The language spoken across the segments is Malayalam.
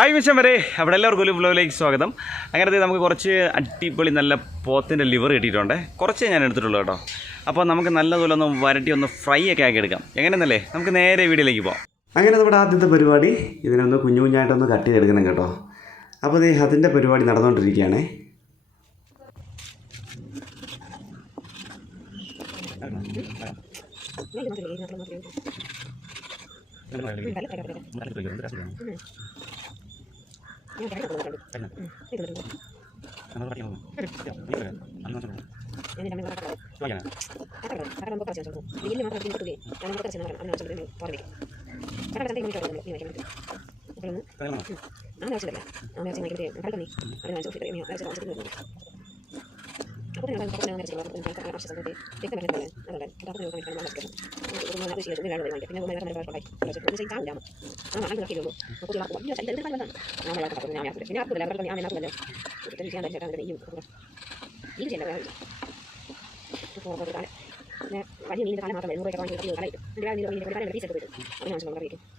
ഹായ് മിച്ചം വരെ അവിടെ എല്ലാവർക്കും ഒരു ഫ്ലോയിലേക്ക് സ്വാഗതം. അങ്ങനത്തെ നമുക്ക് കുറച്ച് അടിപൊളി നല്ല പോത്തിന്റെ ലിവർ കിട്ടിയിട്ടുണ്ട്. കുറച്ചേ ഞാൻ എടുത്തിട്ടുള്ളൂ കേട്ടോ. അപ്പോൾ നമുക്ക് നല്ലതുപോലെ ഒന്ന് വരട്ടി ഒന്ന് ഫ്രൈ ഒക്കെ ആക്കി എടുക്കാം. എങ്ങനെയെന്നല്ലേ? നമുക്ക് നേരെ വീഡിയോയിലേക്ക് പോകാം അങ്ങനെ നമ്മുടെ ആദ്യത്തെ പരിപാടി ഇതിനൊന്ന് കുഞ്ഞു കുഞ്ഞായിട്ടൊന്ന് കട്ട് ചെയ്തെടുക്കണം കേട്ടോ. അപ്പോൾ ഈ അതിന്റെ പരിപാടി നടന്നുകൊണ്ടിരിക്കുകയാണേ. ഞാൻ ആവശ്യമില്ല ആവശ്യം ഭയങ്കര കടക്കുന്നേ അതിന് മനസ്സിലാക്കി വലിയ മീനിന്റെ കാലം മാത്രമല്ല നൂറ് വാങ്ങി കിട്ടിയോ കളയിട്ടു ഇതിന്റെ മീൻ ഒരു പീസ് എടുത്ത് പോയിട്ട് അതിന് മനസ്സിലാവും അറിയിക്കും എനിക്ക് ഉച്ചയ്ക്ക് ശേഷം ഞാൻ രാവിലെ എണീക്കുമ്പോൾ ഇരിക്കാൻ സമയത്ത് രാവിലെ നൂറ് ഞാൻ പത്ത് രൂപ കളിക്കും എനിക്ക് ചോദിക്കാൻ വേണ്ടിയിട്ട് അപ്പോൾ അപ്പോൾ വാങ്ങിക്കും എല്ലാം വാങ്ങിക്കും വേറെ ചെയ്യാൻ വേറെ ചെയ്യുമ്പോൾ പോലെ വാങ്ങിച്ച് കളിക്കാൻ പറ്റും നിങ്ങൾ പോലെ മേടിച്ചില്ലേ ഇതില്ലേ നമുക്ക് രാവിലെ കാണുന്നത് ഇല്ലേ ഇപ്പോൾ കണക്കുള്ള കൊണ്ടാണ്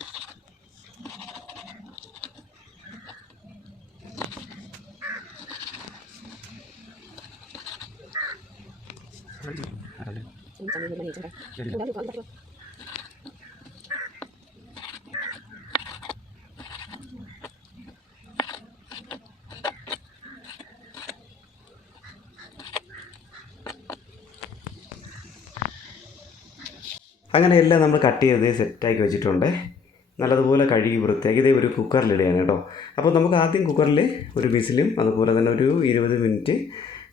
അങ്ങനെ എല്ലാം നമ്മൾ കട്ട് ചെയ്ത് സെറ്റാക്കി വെച്ചിട്ടുണ്ട്. നല്ലതുപോലെ കഴുകി വൃത്തിയാക്കി. ഇതേ ഒരു കുക്കറിലിടുകയാണ് കേട്ടോ. അപ്പോൾ നമുക്ക് ആദ്യം കുക്കറിൽ ഒരു വിസിലും അതുപോലെ തന്നെ ഒരു ഇരുപത് മിനിറ്റ്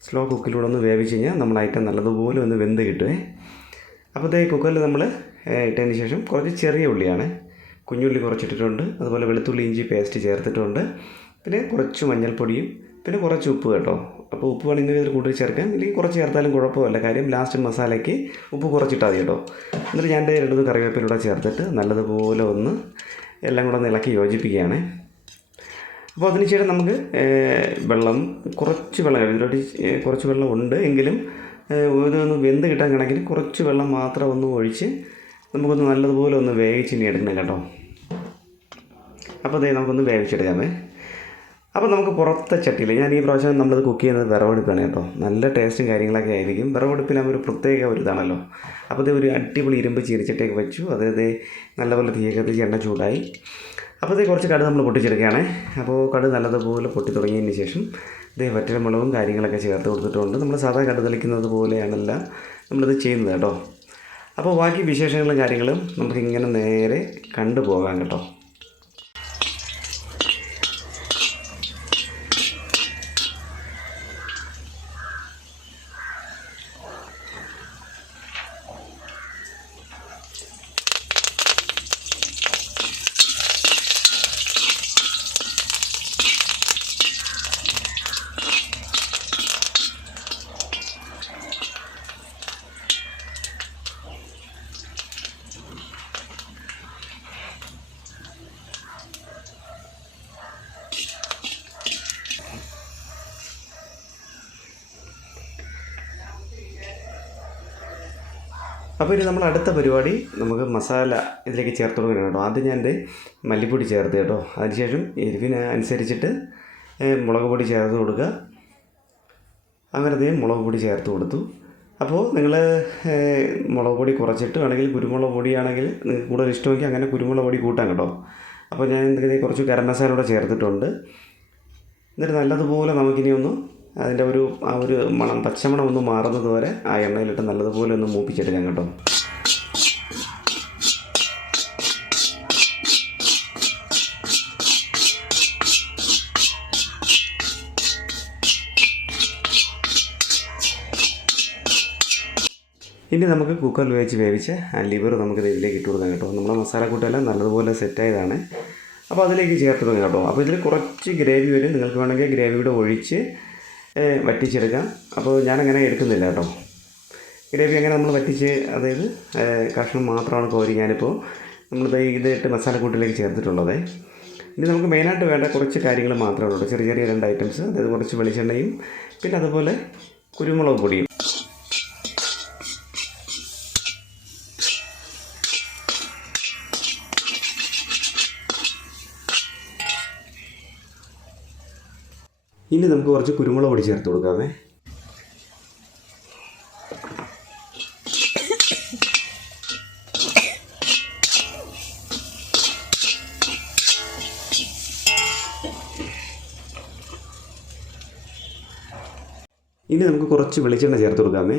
സ്ലോ കുക്കിലൂടെ ഒന്ന് വേവിച്ച് കഴിഞ്ഞാൽ നമ്മൾ ഐറ്റം നല്ലതുപോലെ ഒന്ന് വെന്ത് കിട്ടുമേ അപ്പോൾ ഇതേ കുക്കറിൽ നമ്മൾ ഇട്ടതിന് ശേഷം കുറച്ച് ചെറിയ ഉള്ളിയാണ്. കുഞ്ഞുള്ളി കുറച്ചിട്ടിട്ടുണ്ട്. അതുപോലെ വെളുത്തുള്ളി ഇഞ്ചി പേസ്റ്റ് ചേർത്തിട്ടുണ്ട്. പിന്നെ കുറച്ച് മഞ്ഞൾപ്പൊടിയും പിന്നെ കുറച്ച് ഉപ്പ് കേട്ടോ. അപ്പോൾ ഉപ്പ് വേണമെങ്കിൽ ഇതിൽ കൂടുതൽ ചേർക്കാം. ഇല്ലെങ്കിൽ കുറച്ച് ചേർത്താലും കുഴപ്പമില്ല. കാര്യം ലാസ്റ്റ് മസാലയ്ക്ക് ഉപ്പ് കുറച്ചിട്ടാൽ മതി കേട്ടോ. എന്നിട്ട് ഞാൻ രണ്ട് കറിവേപ്പിലൂടെ ചേർത്തിട്ട് നല്ലതുപോലെ ഒന്ന് എല്ലാം കൂടെ ഒന്ന് ഇളക്കി യോജിപ്പിക്കുകയാണ്. അപ്പോൾ അതിനുശേഷം നമുക്ക് വെള്ളം കുറച്ച് വെള്ളം ഇതിലോട്ട് കുറച്ച് വെള്ളം ഉണ്ട് എങ്കിലും ഇതൊന്ന് വെന്ത് കിട്ടാൻ കണക്കിന് കുറച്ച് വെള്ളം മാത്രം ഒന്ന് ഒഴിച്ച് നമുക്കൊന്ന് നല്ലതുപോലെ ഒന്ന് വേവിച്ച് ഇനി എടുക്കണം കേട്ടോ. അപ്പോൾ അതേ നമുക്കൊന്ന് വേവിച്ചെടുക്കാമേ. അപ്പോൾ നമുക്ക് പുറത്തെ ചട്ടിയിൽ ഞാൻ ഈ പ്രാവശ്യം നമ്മളത് കുക്ക് ചെയ്യുന്നത് വിറവെടുപ്പാണ് കേട്ടോ. നല്ല ടേസ്റ്റും കാര്യങ്ങളൊക്കെ ആയിരിക്കും. വിറവെടുപ്പിനാകുമ്പോൾ ഒരു പ്രത്യേക ഒരു ഇതാണല്ലോ. അപ്പോൾ ഇത് ഒരു അടിപൊളി ഇരുമ്പ് ചീരിച്ചട്ടയൊക്കെ വെച്ചു. അതായത് നല്ലപോലെ തീ കത്തിച്ച് എണ്ണ ചൂടായി. അപ്പോൾ ഇത് കുറച്ച് കടുക് നമ്മൾ പൊട്ടിച്ചെടുക്കുകയാണ്. അപ്പോൾ കടുക് നല്ലതുപോലെ പൊട്ടി തുടങ്ങിയതിന് ശേഷം ഇതേ വറ്റലമുളകും കാര്യങ്ങളൊക്കെ ചേർത്ത് കൊടുത്തിട്ടുണ്ട്. നമ്മൾ സാധാ കടുക് തളിക്കുന്നത് പോലെയാണല്ല നമ്മളിത് ചെയ്യുന്നത് കേട്ടോ. അപ്പോൾ ബാക്കി വിശേഷങ്ങളും കാര്യങ്ങളും നമുക്കിങ്ങനെ നേരെ കണ്ടു പോകാം കേട്ടോ. അപ്പോൾ ഇനി നമ്മൾ അടുത്ത പരിപാടി നമുക്ക് മസാല ഇതിലേക്ക് ചേർത്ത് കൊടുക്കണം കേട്ടോ. ആദ്യം ഞാൻ മല്ലിപ്പൊടി ചേർത്ത് കേട്ടോ. അതിനുശേഷം എരിവിന് അനുസരിച്ചിട്ട് മുളക് പൊടി ചേർത്ത് കൊടുക്കുക. അങ്ങനെ അതേ മുളക് പൊടി ചേർത്ത് കൊടുത്തു. അപ്പോൾ നിങ്ങൾ മുളക് പൊടി കുറച്ചിട്ട് വേണമെങ്കിൽ കുരുമുളക് പൊടിയാണെങ്കിൽ നിങ്ങൾക്ക് കൂടുതൽ ഇഷ്ടമെങ്കിൽ അങ്ങനെ കുരുമുളക് പൊടി കൂട്ടാം കേട്ടോ. അപ്പോൾ ഞാൻ എന്തെങ്കിലും കുറച്ച് ഗരം മസാല കൂടെ ചേർത്തിട്ടുണ്ട്. എന്നിട്ട് നല്ലതുപോലെ നമുക്കിനി ഒന്ന് അതിന്റെ ഒരു ആ ഒരു മണം പച്ചമണം ഒന്ന് മാറുന്നത് വരെ ആ എണ്ണയിലിട്ട് നല്ലതുപോലെ ഒന്ന് മൂപ്പിച്ചെടുക്കാം കേട്ടോ. ഇനി നമുക്ക് കുക്കറിൽ വെച്ച് വേവിച്ച് ലിവർ നമുക്ക് ഇതിലേക്ക് ഇട്ട് കൊടുക്കാം കേട്ടോ. നമ്മുടെ മസാല മസാലക്കൂട്ടെല്ലാം നല്ലതുപോലെ സെറ്റായതാണ്. അപ്പോൾ അതിലേക്ക് ചേർത്ത് കേട്ടോ. അപ്പോൾ ഇതിൽ കുറച്ച് ഗ്രേവി വരും. നിങ്ങൾക്ക് വേണമെങ്കിൽ ഗ്രേവിയുടെ ഒഴിച്ച് വറ്റിച്ചെടുക്കാം. അപ്പോൾ ഞാനങ്ങനെ എടുക്കുന്നില്ല കേട്ടോ. ഗ്രേവി അങ്ങനെ നമ്മൾ വറ്റിച്ച് അതായത് കഷ്ണം മാത്രമാണ് കോരി ഞാനിപ്പോൾ നമ്മൾ ഇതിട്ട് മസാലക്കൂട്ടിലേക്ക് ചേർത്തിട്ടുള്ളത്. ഇനി നമുക്ക് മെയിനായിട്ട് വേണ്ട കുറച്ച് കാര്യങ്ങൾ മാത്രമേ ഉള്ളൂ ചെറിയ ചെറിയ രണ്ട് ഐറ്റംസ് അതായത് കുറച്ച് വെളിച്ചെണ്ണയും പിന്നെ അതുപോലെ കുരുമുളക് പൊടിയും. ഇനി നമുക്ക് കുറച്ച് കുരുമുളക് പൊടി ചേർത്ത് കൊടുക്കാമേ. ഇനി നമുക്ക് കുറച്ച് വെളിച്ചെണ്ണ ചേർത്ത് കൊടുക്കാമേ.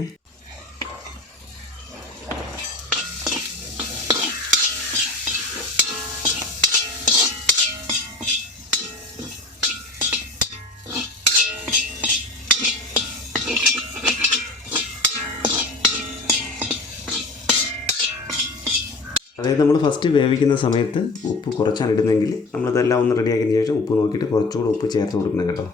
അതായത് നമ്മൾ ഫസ്റ്റ് വേവിക്കുന്ന സമയത്ത് ഉപ്പ് കുറച്ചാണ് ഇടുന്നതെങ്കിൽ നമ്മളിതെല്ലാം ഒന്ന് റെഡിയാക്കിയതിന് ശേഷം ഉപ്പ് നോക്കിയിട്ട് കുറച്ചുകൂടെ ഉപ്പ് ചേർത്ത് കൊടുക്കണം കേട്ടോ.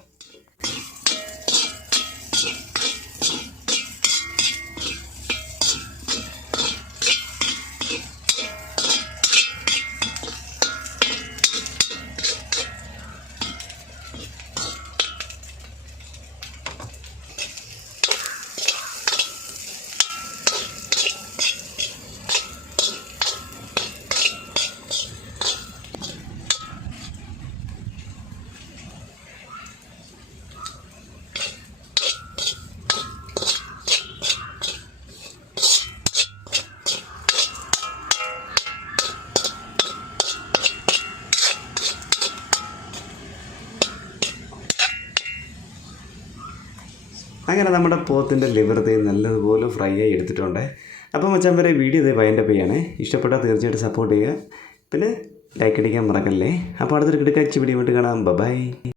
അങ്ങനെ നമ്മുടെ പോത്തിന്റെ ലിവർ ദേ നല്ലതുപോലെ ഫ്രൈ ആയി എടുത്തിട്ടുണ്ട്. അപ്പോൾ മച്ചാൻ വരെ വീഡിയോ ഇതേ വൈൻഡപ്പ് ചെയ്യണേ. ഇഷ്ടപ്പെട്ടാൽ തീർച്ചയായിട്ടും സപ്പോർട്ട് ചെയ്യുക. പിന്നെ ലൈക്ക് അടിക്കാൻ മറക്കല്ലേ. അപ്പോൾ അടുത്തൊരു കിടക്കാഴ്ച വീഡിയോ ആയിട്ട് കാണാം. ബൈ